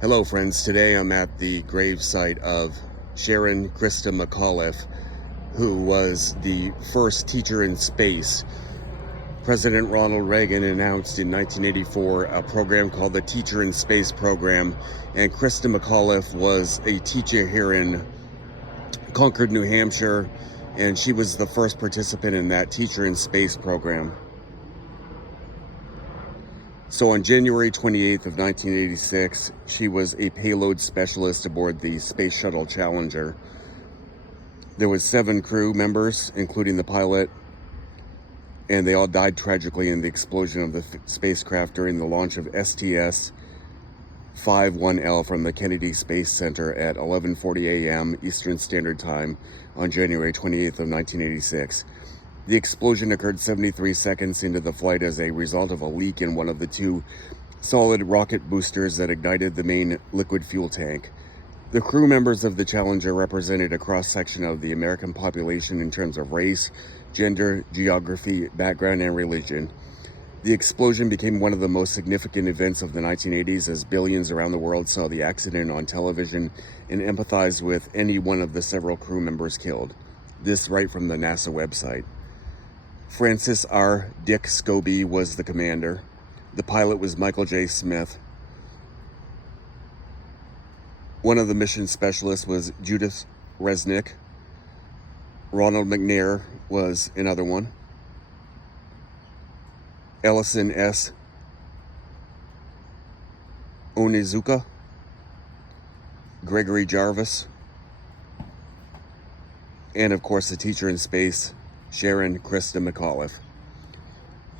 Hello friends, today I'm at the gravesite of Christa McAuliffe, who was the first teacher in space. President Ronald Reagan announced in 1984 a program called the Teacher in Space program, and Christa McAuliffe was a teacher here in Concord, New Hampshire, and she was the first participant in that Teacher in Space program. So on January 28th of 1986, she was a payload specialist aboard the Space Shuttle Challenger. There was 7 crew members, including the pilot, and they all died tragically in the explosion of the spacecraft during the launch of STS-51L from the Kennedy Space Center at 11:40 a.m. Eastern Standard Time on January 28th of 1986. The explosion occurred 73 seconds into the flight as a result of a leak in one of the 2 solid rocket boosters that ignited the main liquid fuel tank. The crew members of the Challenger represented a cross-section of the American population in terms of race, gender, geography, background, and religion. The explosion became one of the most significant events of the 1980s as billions around the world saw the accident on television and empathized with any one of the several crew members killed. This right from the NASA website. Francis R. Dick Scobie was the commander. The pilot was Michael J. Smith. One of the mission specialists was Judith Resnick. Ronald McNair was another one. Ellison S. Onizuka. Gregory Jarvis. And of course the teacher in space, Christa McAuliffe.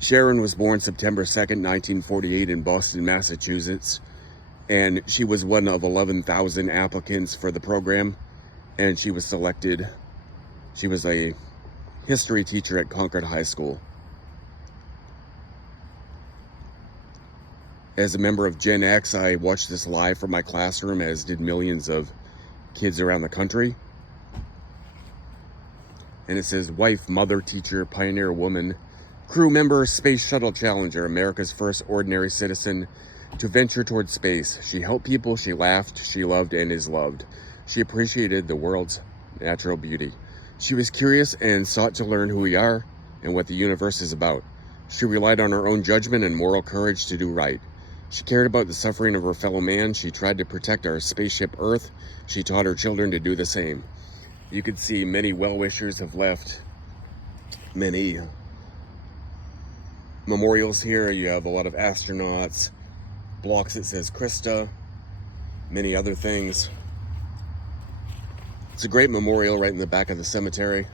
Sharon was born September 2nd, 1948 in Boston, Massachusetts, and she was one of 11,000 applicants for the program, and she was selected. She was a history teacher at Concord High School. As a member of Gen X, I watched this live from my classroom, as did millions of kids around the country. And it says, wife, mother, teacher, pioneer woman, crew member, Space Shuttle Challenger, America's first ordinary citizen to venture towards space. She helped people, she laughed, she loved, and is loved. She appreciated the world's natural beauty. She was curious and sought to learn who we are and what the universe is about. She relied on her own judgment and moral courage to do right. She cared about the suffering of her fellow man. She tried to protect our spaceship Earth. She taught her children to do the same. You can see many well-wishers have left many memorials here. You have a lot of astronauts, blocks that says Christa, many other things. It's a great memorial right in the back of the cemetery.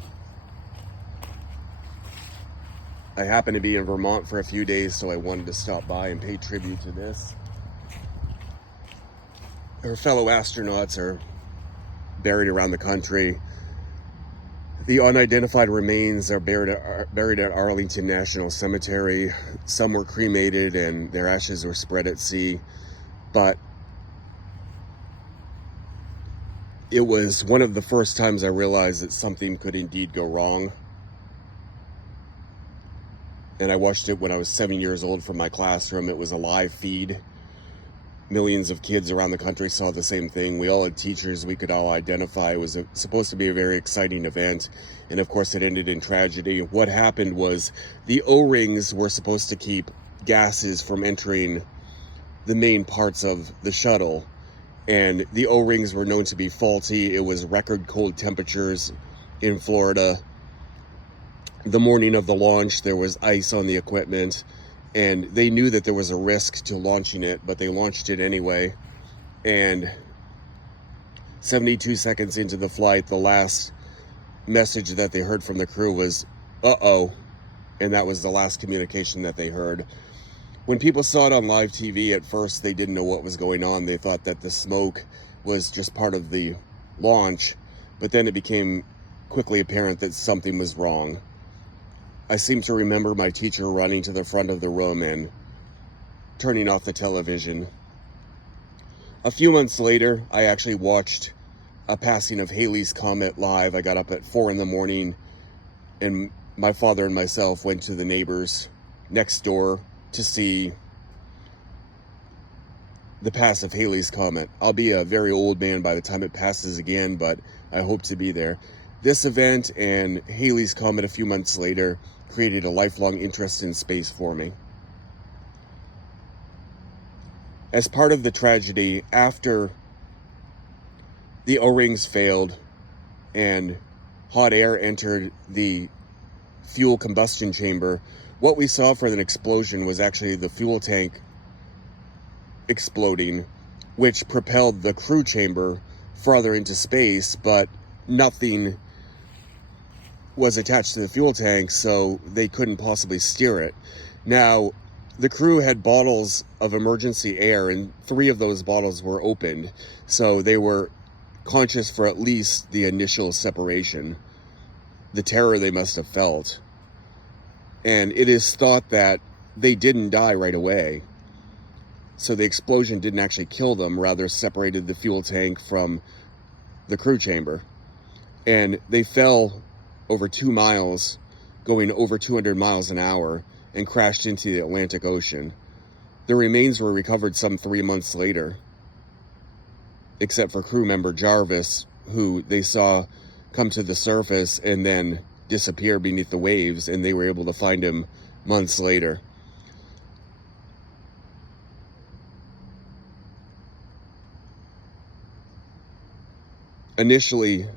I happen to be in Vermont for a few days, so I wanted to stop by and pay tribute to this. Her fellow astronauts are buried around the country. The unidentified remains are buried at Arlington National Cemetery. Some were cremated and their ashes were spread at sea. But it was one of the first times I realized that something could indeed go wrong. And I watched it when I was 7 years old from my classroom. It was a live feed. Millions of kids around the country saw the same thing. We all had teachers we could all identify. It was supposed to be a very exciting event. And of course it ended in tragedy. What happened was the O-rings were supposed to keep gases from entering the main parts of the shuttle. And the O-rings were known to be faulty. It was record cold temperatures in Florida. The morning of the launch, there was ice on the equipment. And they knew that there was a risk to launching it, but they launched it anyway. And 72 seconds into the flight, the last message that they heard from the crew was, uh-oh. And that was the last communication that they heard. When people saw it on live TV, at first they didn't know what was going on. They thought that the smoke was just part of the launch. But then it became quickly apparent that something was wrong. I seem to remember my teacher running to the front of the room and turning off the television. A few months later, I actually watched a passing of Halley's Comet live. I got up at 4 in the morning, and my father and myself went to the neighbors next door to see the pass of Halley's Comet. I'll be a very old man by the time it passes again, but I hope to be there. This event and Halley's Comet a few months later created a lifelong interest in space for me. As part of the tragedy, after the O-rings failed and hot air entered the fuel combustion chamber, what we saw from an explosion was actually the fuel tank exploding, which propelled the crew chamber farther into space, but nothing was attached to the fuel tank, so they couldn't possibly steer it. Now, the crew had bottles of emergency air, and 3 of those bottles were opened, so they were conscious for at least the initial separation. The terror they must have felt. And it is thought that they didn't die right away. So the explosion didn't actually kill them, rather separated the fuel tank from the crew chamber. And they fell over 2 miles, going over 200 miles an hour, and crashed into the Atlantic Ocean. The remains were recovered some 3 months later, except for crew member Jarvis, who they saw come to the surface and then disappear beneath the waves, and they were able to find him months later. Initially,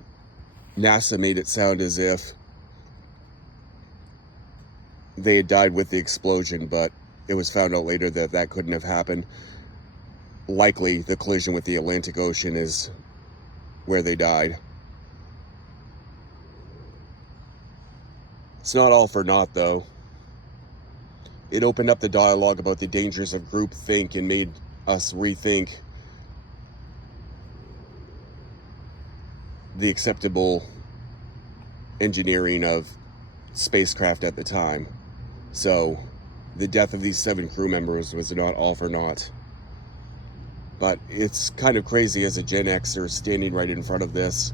NASA made it sound as if they had died with the explosion, but it was found out later that that couldn't have happened. Likely, the collision with the Atlantic Ocean is where they died. It's not all for naught, though. It opened up the dialogue about the dangers of groupthink and made us rethink the acceptable engineering of spacecraft at the time. So, the death of these 7 crew members was not all for naught. But it's kind of crazy as a Gen Xer standing right in front of this,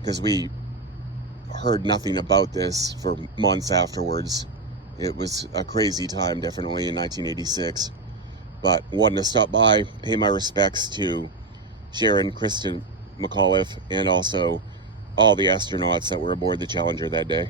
because we heard nothing about this for months afterwards. It was a crazy time, definitely, in 1986. But wanted to stop by, pay my respects to Sharon, Christa McAuliffe, and also all the astronauts that were aboard the Challenger that day.